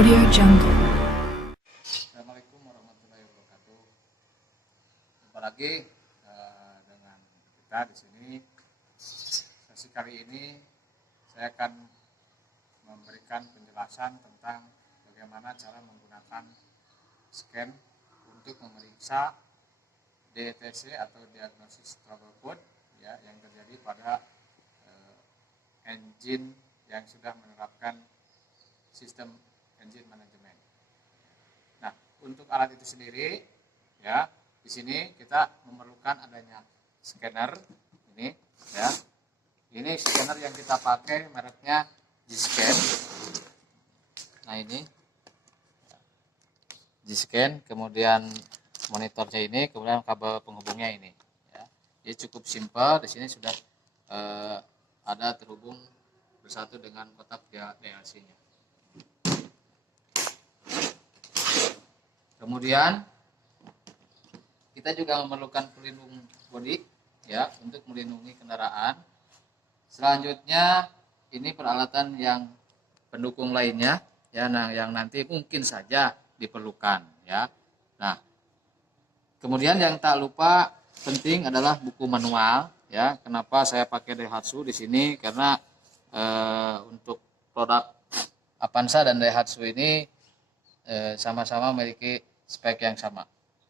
Audio Jungle. Assalamualaikum warahmatullahi wabarakatuh. Jumpa lagi dengan kita di sini. Sesi kali ini saya akan memberikan penjelasan tentang bagaimana cara menggunakan scan untuk memeriksa DTC atau diagnosis trouble code ya, yang terjadi pada engine yang sudah menerapkan sistem engine manajemen. Nah, untuk alat itu sendiri ya, di sini kita memerlukan adanya scanner ini ya. Ini scanner yang kita pakai mereknya G-Scan. Nah, ini G-Scan, kemudian monitornya ini, kemudian kabel penghubungnya ini ya. Jadi cukup simpel, di sini sudah ada terhubung bersatu dengan kotak DLC-nya. Kemudian kita juga memerlukan pelindung bodi ya, untuk melindungi kendaraan. Selanjutnya ini peralatan yang pendukung lainnya ya, yang nanti mungkin saja diperlukan ya. Nah, kemudian yang tak lupa penting adalah buku manual ya. Kenapa saya pakai Daihatsu di sini? Karena untuk produk Avanza dan Daihatsu ini sama-sama memiliki spek yang sama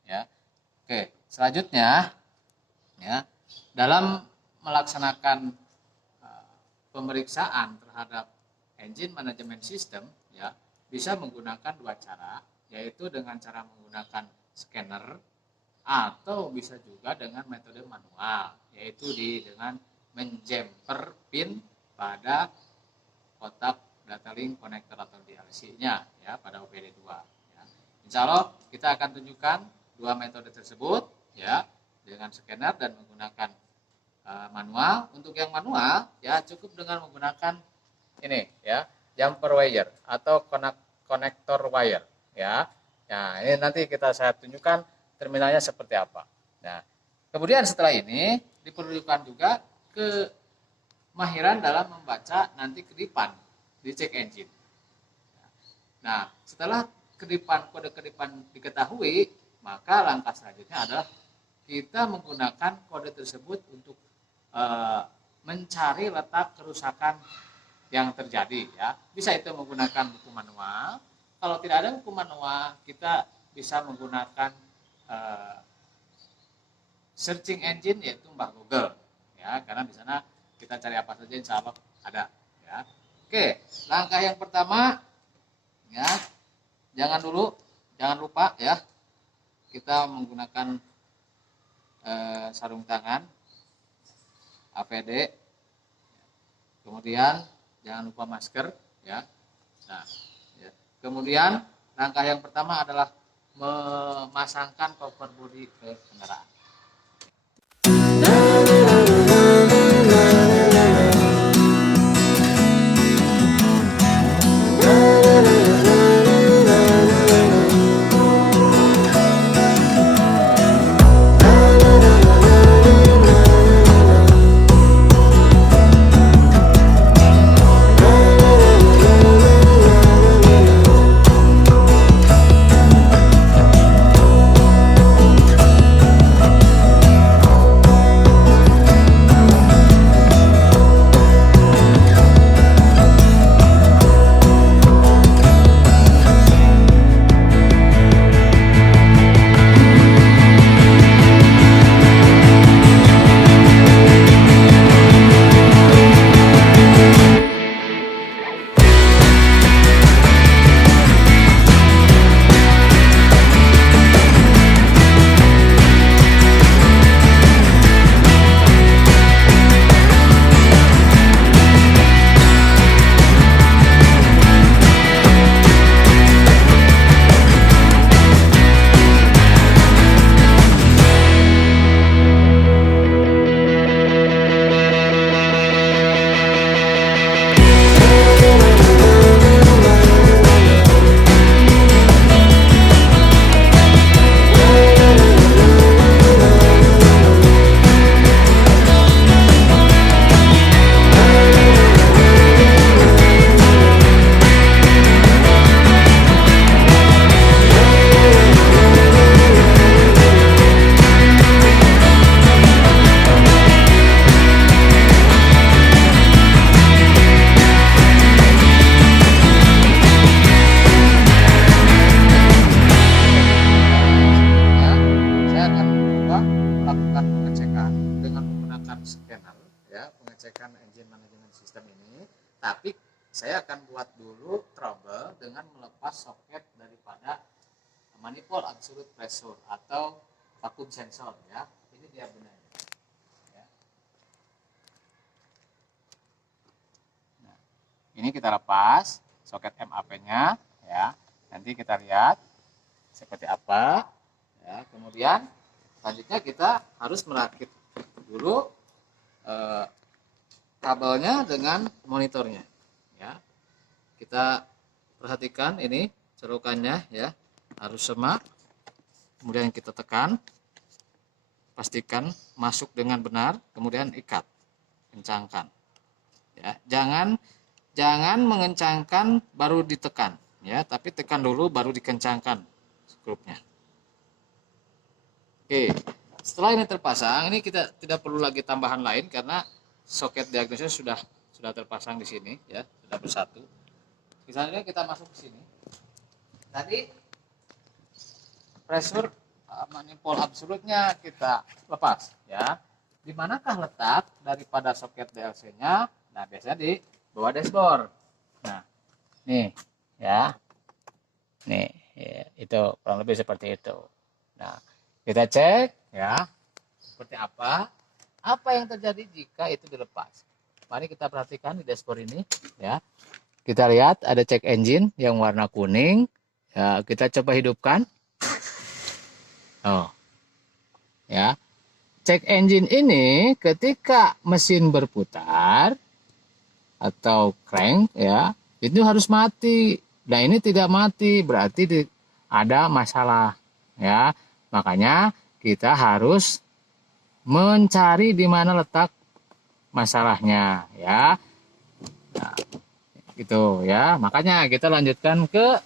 ya. Oke, selanjutnya ya, dalam melaksanakan pemeriksaan terhadap engine management system ya, bisa menggunakan dua cara, yaitu dengan cara menggunakan scanner atau bisa juga dengan metode manual, yaitu dengan menjumper pin pada kotak data link connector atau DLC-nya ya, pada OPD2 ya. Insya Allah kita akan tunjukkan dua metode tersebut ya, dengan scanner dan menggunakan manual. Untuk yang manual ya, cukup dengan menggunakan ini ya, jumper wire atau konektor wire ya. Nah, ini nanti saya tunjukkan terminalnya seperti apa. Nah, kemudian setelah ini diperlukan juga kemahiran dalam membaca nanti kedipan di check engine. Nah, setelah kode kedipan diketahui, maka langkah selanjutnya adalah kita menggunakan kode tersebut untuk mencari letak kerusakan yang terjadi ya. Bisa itu menggunakan buku manual. Kalau tidak ada buku manual, kita bisa menggunakan searching engine, yaitu Mbah Google ya, karena di sana kita cari apa saja insya Allah ada ya. Oke, langkah yang pertama ya, jangan lupa ya, kita menggunakan sarung tangan APD, kemudian jangan lupa masker ya. Nah ya. Kemudian langkah yang pertama adalah memasangkan cover body ke kendaraan. tapi saya akan buat dulu trouble dengan melepas soket daripada manifold absolute pressure atau vacuum sensor ya. Ini dia benarnya. Ya. Nah, ini kita lepas soket MAP-nya ya. Nanti kita lihat seperti apa ya. Kemudian selanjutnya kita harus merakit dulu kabelnya dengan monitornya ya. Kita perhatikan ini cerukannya ya, harus semak, kemudian kita tekan, pastikan masuk dengan benar, kemudian ikat, kencangkan ya. Jangan mengencangkan baru ditekan ya, tapi tekan dulu baru dikencangkan skrupnya. Oke, setelah ini terpasang, ini kita tidak perlu lagi tambahan lain karena soket diagnosis sudah terpasang di sini ya, sudah bersatu. Misalnya kita masuk ke sini. Tadi pressure manifold absolutnya kita lepas ya. Di manakah letak daripada soket DLC-nya? Nah, biasanya di bawah dashboard. Nah, nih ya. Nih, ya, itu kurang lebih seperti itu. Nah, kita cek ya. Seperti apa yang terjadi jika itu dilepas. Mari kita perhatikan di dashboard ini ya. Kita lihat ada check engine yang warna kuning. Ya, kita coba hidupkan. Oh. Ya. Check engine ini ketika mesin berputar atau crank ya, itu harus mati. Nah, ini tidak mati, berarti ada masalah ya. Makanya kita harus mencari di mana letak masalahnya ya. Nah, gitu ya. Makanya kita lanjutkan ke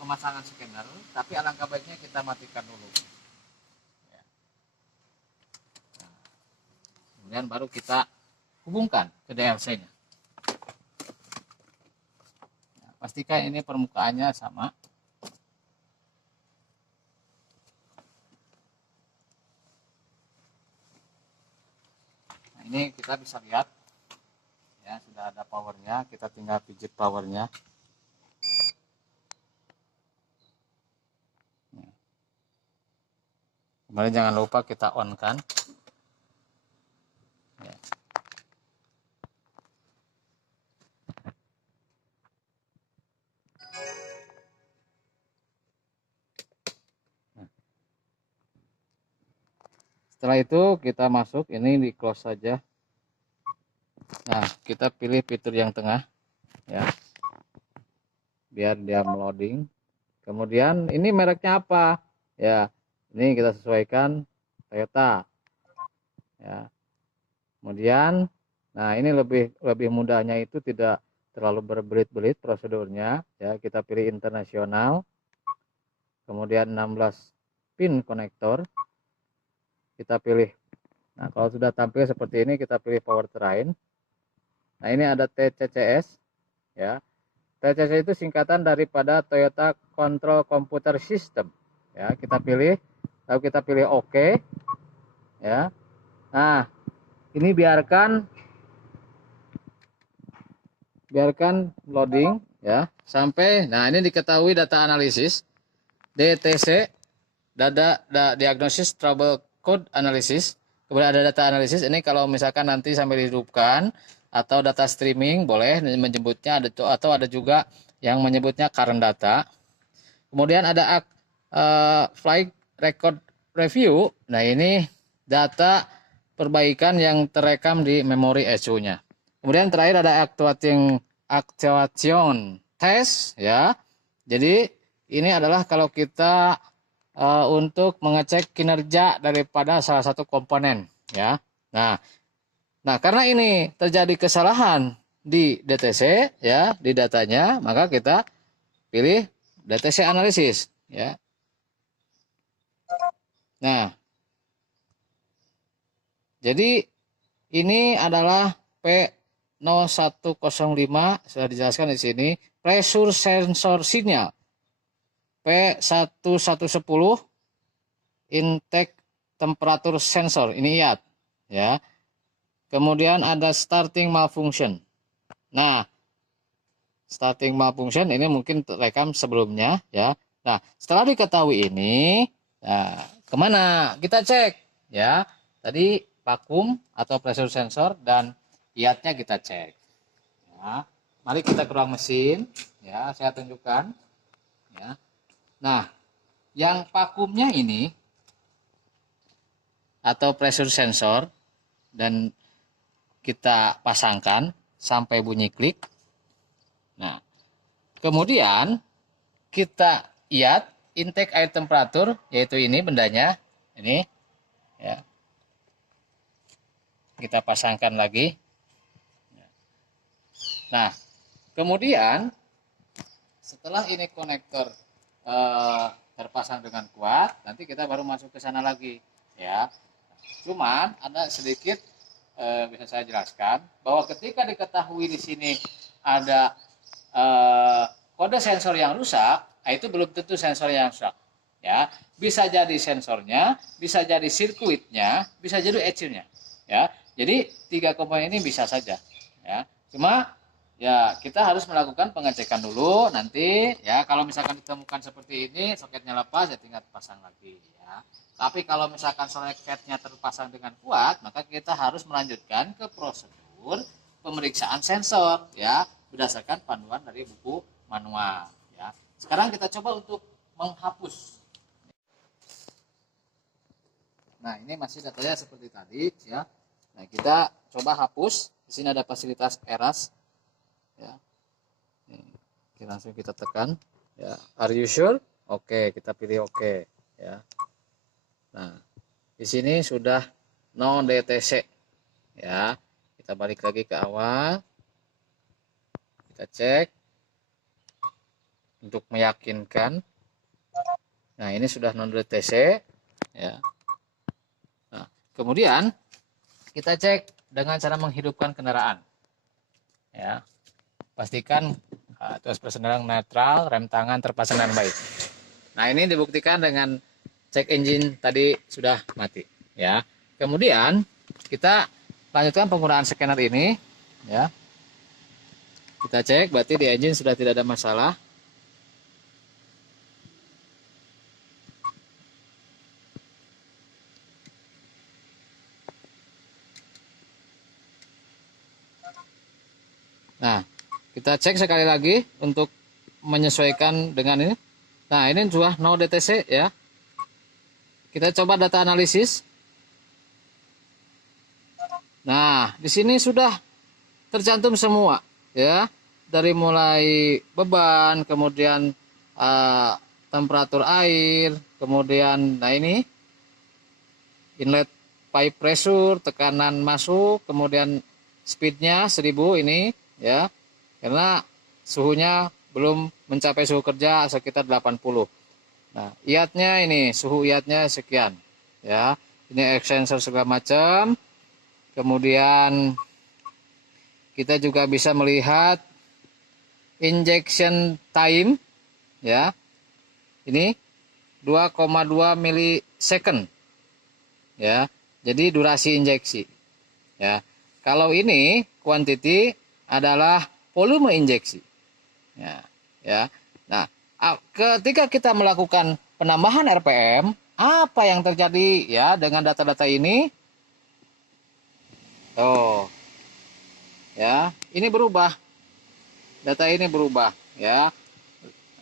pemasangan scanner, tapi alangkah baiknya kita matikan dulu ya. Nah, kemudian baru kita hubungkan ke DLC-nya. Nah, pastikan ini permukaannya sama. Nah, ini kita bisa lihat ya, sudah ada powernya, kita tinggal pijit powernya. Kemarin jangan lupa kita on kan ya. Setelah itu kita masuk, ini di close saja. Nah, kita pilih fitur yang tengah ya, biar dia meloading. Kemudian ini mereknya apa ya, ini kita sesuaikan Toyota ya. Kemudian nah, ini lebih mudahnya itu tidak terlalu berbelit-belit prosedurnya ya. Kita pilih internasional, kemudian 16 pin konektor kita pilih. Nah, kalau sudah tampil seperti ini kita pilih powertrain. Nah, ini ada TCCS ya. TCCS itu singkatan daripada Toyota Control Computer System ya. Kita pilih, lalu kita pilih OK ya. Nah, ini biarkan loading ya sampai, nah ini diketahui data analisis DTC, diagnosis trouble code analysis. Kemudian ada data analisis, ini kalau misalkan nanti sambil dihidupkan atau data streaming boleh menyebutnya, atau ada juga yang menyebutnya current data. Kemudian ada flight record review. Nah, ini data perbaikan yang terekam di memori ECU-nya. Kemudian terakhir ada actuation test ya. Jadi ini adalah kalau kita untuk mengecek kinerja daripada salah satu komponen ya. Nah, karena ini terjadi kesalahan di DTC ya, di datanya, maka kita pilih DTC analisis ya. Nah, jadi ini adalah P0105, sudah dijelaskan di sini, pressure sensor signal. P1110 intake temperature sensor, ini IAT ya. Kemudian ada starting malfunction. Nah, starting malfunction ini mungkin rekam sebelumnya ya. Nah, setelah diketahui ini, nah, kemana kita cek ya? Tadi vakum atau pressure sensor dan iatnya kita cek. Ya, mari kita ke ruang mesin. Ya, saya tunjukkan. Ya. Nah, yang vakumnya ini atau pressure sensor dan kita pasangkan sampai bunyi klik. Nah, kemudian kita lihat intake air temperatur, yaitu ini bendanya, ini ya. Kita pasangkan lagi. Nah, kemudian setelah ini konektor terpasang dengan kuat, nanti kita baru masuk ke sana lagi, ya. Cuman ada sedikit bisa saya jelaskan bahwa ketika diketahui di sini ada kode sensor yang rusak, itu belum tentu sensor yang rusak, ya. Bisa jadi sensornya, bisa jadi sirkuitnya, bisa jadi ECU-nya, ya. Jadi 3 komponen ini bisa saja, ya. Cuma ya kita harus melakukan pengecekan dulu nanti, ya. Kalau misalkan ditemukan seperti ini, soketnya lepas, ya tinggal pasang lagi, ya. Tapi kalau misalkan soketnya terpasang dengan kuat, maka kita harus melanjutkan ke prosedur pemeriksaan sensor, ya, berdasarkan panduan dari buku manual, ya. Sekarang kita coba untuk menghapus. Nah, ini masih datanya seperti tadi, ya. Nah, kita coba hapus. Di sini ada fasilitas eras, ya. Ini langsung kita tekan, ya. Are you sure? Oke, kita pilih oke, ya. Nah, di sini sudah no DTC, ya. Kita balik lagi ke awal, kita cek untuk meyakinkan. Nah, ini sudah non DTC, ya. Nah, kemudian kita cek dengan cara menghidupkan kendaraan, ya. Pastikan atas persendirian netral, rem tangan terpasang dengan baik. Nah, ini dibuktikan dengan cek engine tadi sudah mati, ya. Kemudian kita lanjutkan penggunaan scanner ini, ya. Kita cek berarti di engine sudah tidak ada masalah. Nah, kita cek sekali lagi untuk menyesuaikan dengan ini. Nah, ini sudah no DTC, ya. Kita coba data analisis. Nah, di sini sudah tercantum semua, ya. Dari mulai beban, kemudian temperatur air, kemudian nah ini inlet pipe pressure, tekanan masuk, kemudian speednya 1000 ini, ya. Karena suhunya belum mencapai suhu kerja sekitar 80. Nah, iatnya ini, suhu iatnya sekian, ya. Ini air sensor segala macam. Kemudian kita juga bisa melihat injection time, ya. Ini 2,2 milisecond, ya. Jadi durasi injeksi, ya. Kalau ini quantity adalah volume injeksi, ya, ya. Nah, ketika kita melakukan penambahan RPM, apa yang terjadi, ya, dengan data-data ini? Tuh, ya, ini berubah. Data ini berubah, ya.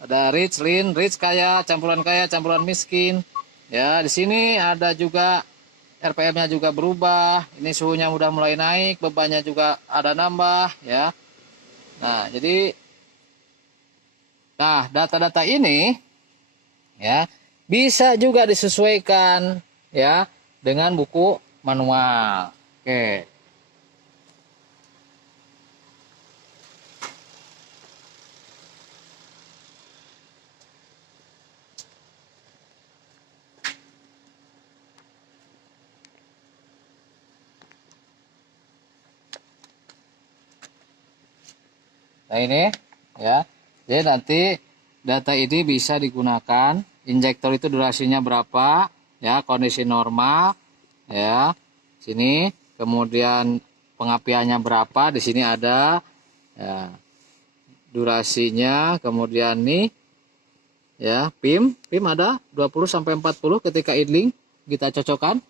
Ada rich, lean, rich kaya, campuran miskin. Ya, di sini ada juga RPM-nya juga berubah. Ini suhunya udah mulai naik, bebannya juga ada nambah, ya. Nah, jadi data-data ini, ya, bisa juga disesuaikan, ya, dengan buku manual. Oke. Nah, ini, ya. Jadi nanti data ini bisa digunakan. Injektor itu durasinya berapa, ya, kondisi normal, ya. Sini, kemudian pengapiannya berapa, di sini ada ya, durasinya, kemudian nih ya, PIM ada 20 sampai 40 ketika idling kita cocokkan.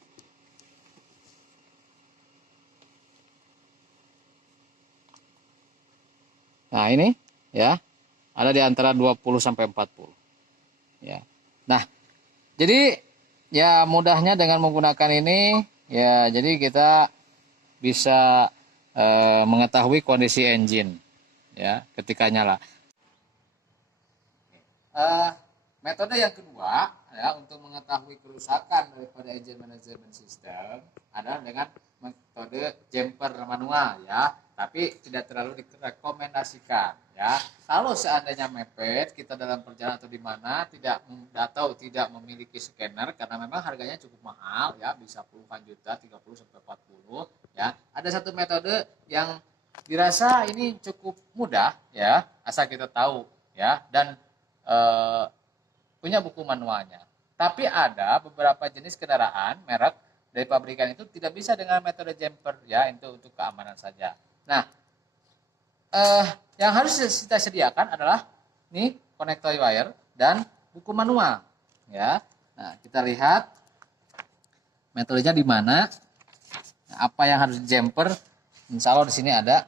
Nah, ini ya, ada di antara 20 sampai 40 ya. Nah, jadi ya mudahnya dengan menggunakan ini ya, jadi kita bisa mengetahui kondisi engine ya ketika nyala. Metode yang kedua ya untuk mengetahui kerusakan daripada engine management system adalah dengan metode jumper manual ya, tapi tidak terlalu direkomendasikan ya. Kalau seandainya mepet kita dalam perjalanan atau di mana tidak memiliki scanner karena memang harganya cukup mahal ya, bisa puluhan juta, 30 sampai 40 ya. Ada satu metode yang dirasa ini cukup mudah ya, asal kita tahu ya, dan punya buku manualnya. Tapi ada beberapa jenis kendaraan merek dari pabrikan itu tidak bisa dengan metode jumper ya, itu untuk keamanan saja. Nah, yang harus kita sediakan adalah nih konektor wire dan buku manual ya. Nah, kita lihat metodenya di mana, apa yang harus di jumper. Insya Allah di sini ada.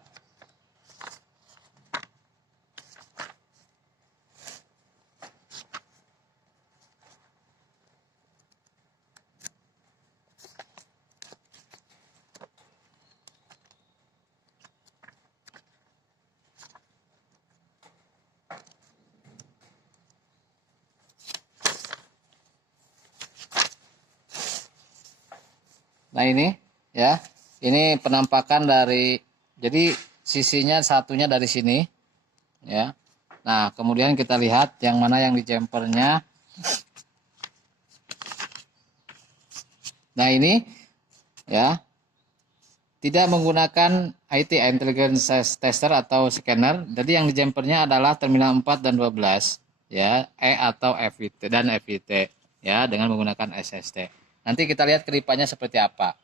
Nah, ini ya, ini penampakan dari, jadi sisinya satunya dari sini ya. Nah, kemudian kita lihat yang mana yang di jumpernya. Nah, ini ya, tidak menggunakan IT, Intelligence Tester atau scanner. Jadi yang di jumpernya adalah terminal 4 dan 12 ya, atau FIT dan FIT ya, dengan menggunakan SST. Nanti kita lihat kedipannya seperti apa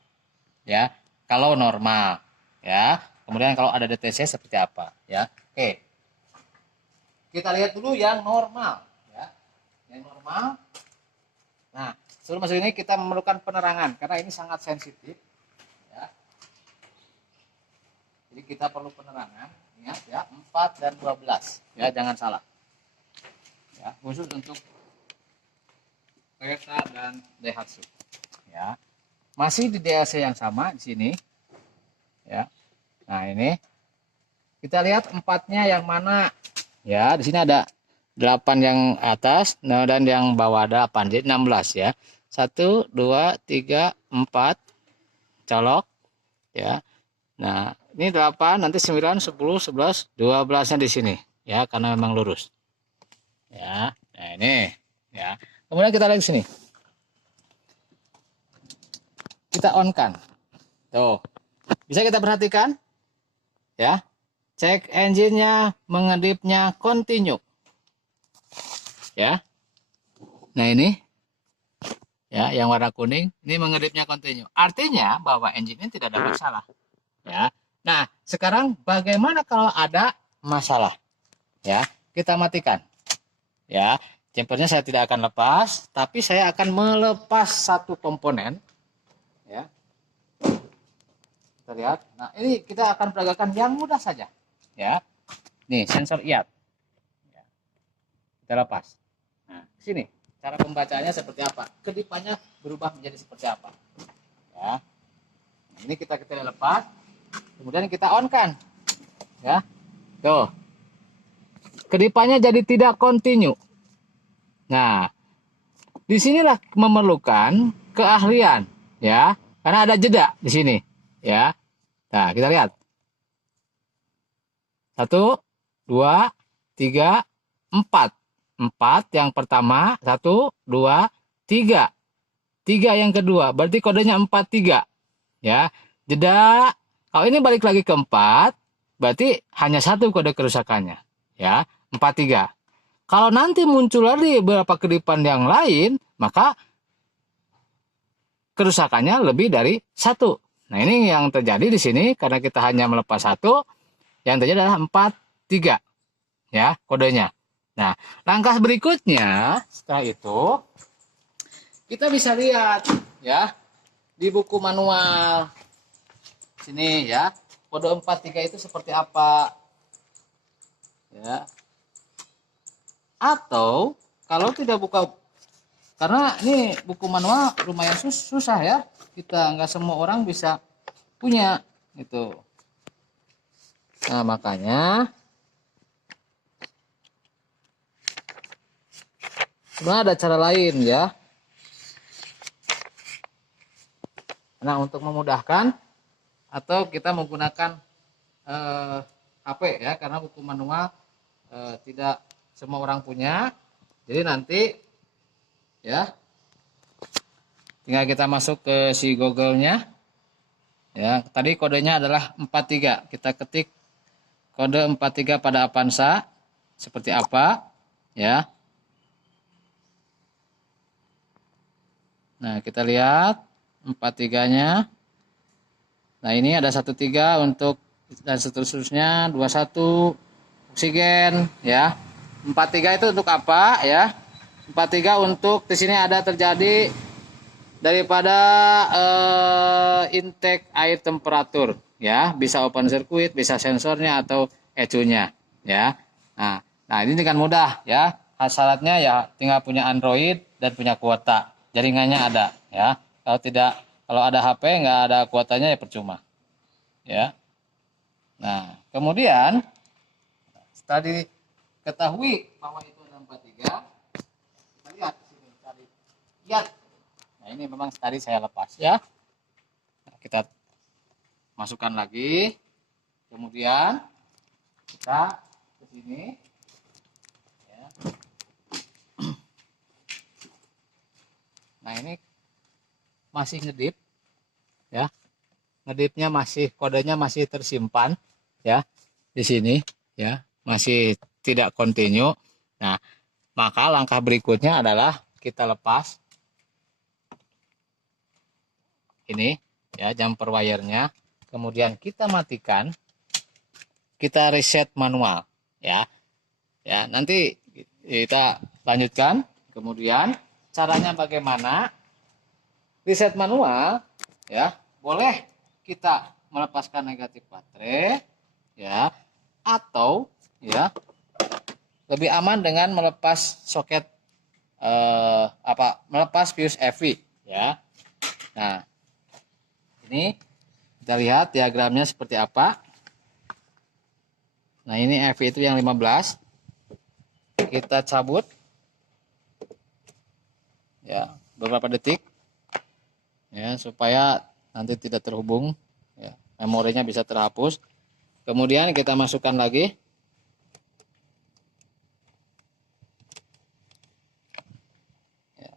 ya, kalau normal ya. Kemudian kalau ada DTC seperti apa ya. Oke, kita lihat dulu yang normal ya, yang normal. Nah, sebelum masuk ini kita memerlukan penerangan karena ini sangat sensitif ya. Jadi kita perlu penerangan, ingat ya, 4 dan 12 ya, jangan salah ya, khusus untuk Toyota dan Daihatsu ya. Masih di DLC yang sama di sini ya. Nah, ini kita lihat 4-nya yang mana ya. Di sini ada 8 yang atas, nah, dan yang bawah ada 8, jadi 16 ya. 1 2 3 4 colok ya. Nah, ini 8, nanti 9 10 11 12-nya di sini ya, karena memang lurus ya. Nah, ini ya. Kemudian kita lihat di sini, kita on kan tuh, bisa kita perhatikan ya, cek engine-nya, mengedipnya continue ya. Nah, ini ya, yang warna kuning ini mengedipnya continue, artinya bahwa engine-nya tidak ada masalah ya. Nah, sekarang bagaimana kalau ada masalah ya, kita matikan ya. Jumpernya saya tidak akan lepas, tapi saya akan melepas satu komponen ya. Kita lihat. Nah, ini kita akan peragakan yang mudah saja ya. Nih, sensor IAT ya. Kita lepas. Nah, sini cara pembacanya seperti apa, kedipannya berubah menjadi seperti apa ya. Nah, ini kita lepas, kemudian kita on kan ya. Tuh, kedipannya jadi tidak continue. Nah, disinilah memerlukan keahlian ya, karena ada jeda di sini ya. Nah, kita lihat 1 2 3 4 yang pertama, 1 2 3 yang kedua, berarti kodenya 43 ya. Jeda, kalau ini balik lagi ke 4, berarti hanya satu kode kerusakannya ya, 43. Kalau nanti muncul lagi beberapa kedipan yang lain, maka kerusakannya lebih dari 1 Nah, ini yang terjadi di sini karena kita hanya melepas satu, yang terjadi adalah 4-3 ya kodenya. Nah, langkah berikutnya setelah itu kita bisa lihat ya di buku manual sini ya, kode 4-3 itu seperti apa ya. Atau kalau tidak buka, karena ini buku manual lumayan susah ya, kita nggak semua orang bisa punya itu. Nah, makanya sebenarnya ada cara lain ya. Nah, untuk memudahkan atau kita menggunakan HP ya, karena buku manual tidak semua orang punya. Jadi nanti ya tinggal kita masuk ke si Google-nya. Ya, tadi kodenya adalah 43. Kita ketik kode 43 pada Avanza seperti apa ya. Nah, kita lihat 43-nya. Nah, ini ada 13 untuk dan seterusnya, 21 oksigen ya. 43 itu untuk apa ya? 43 untuk di sini ada terjadi daripada intake air temperatur ya, bisa open circuit, bisa sensornya atau ECU-nya ya. Nah, ini dengan mudah ya. Syaratnya ya tinggal punya Android dan punya kuota, jaringannya ada ya. Kalau tidak, kalau ada HP nggak ada kuotanya ya percuma ya. Nah, kemudian setelah diketahui bahwa itu ada 43, kita lihat di sini, cari lihat. Nah, ini memang tadi saya lepas ya. Nah, kita masukkan lagi. Kemudian kita ke sini ya. Nah, ini masih ngedip ya. Ngedipnya masih, kodenya masih tersimpan ya di sini ya, masih tidak continue. Nah, maka langkah berikutnya adalah kita lepas ini ya jumper wire-nya, kemudian kita matikan, kita reset manual ya. Ya, nanti kita lanjutkan. Kemudian caranya bagaimana? Reset manual ya, boleh kita melepaskan negatif baterai ya, atau ya lebih aman dengan melepas soket melepas fuse EV ya. Nah, ini kita lihat diagramnya seperti apa. Nah, ini EV itu yang 15. Kita cabut ya beberapa detik ya, supaya nanti tidak terhubung ya, memorinya bisa terhapus. Kemudian kita masukkan lagi ya,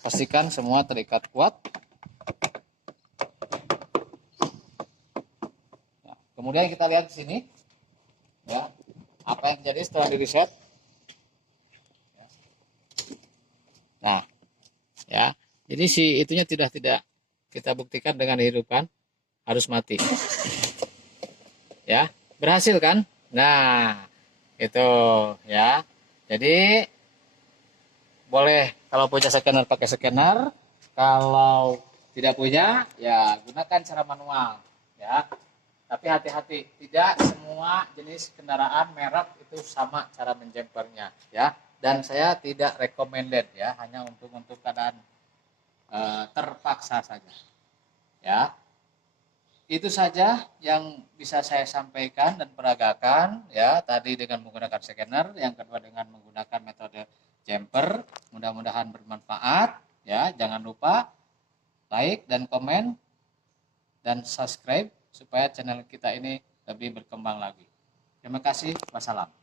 pastikan semua terikat kuat ya. Kemudian kita lihat di sini ya, apa yang terjadi setelah di reset. Nah ya, jadi si itunya tidak kita buktikan dengan dihidupkan, harus mati ya. Berhasil kan? Nah, itu ya. Jadi boleh kalau punya scanner pakai scanner, kalau tidak punya ya gunakan cara manual ya. Tapi hati-hati, tidak semua jenis kendaraan merek itu sama cara menjempernya ya. Dan saya tidak recommended ya, hanya untuk keadaan terpaksa saja ya. Itu saja yang bisa saya sampaikan dan peragakan ya, tadi dengan menggunakan scanner, yang kedua dengan menggunakan metode jumper. Mudah-mudahan bermanfaat ya. Jangan lupa like dan komen dan subscribe supaya channel kita ini lebih berkembang lagi. Terima kasih. Wassalam.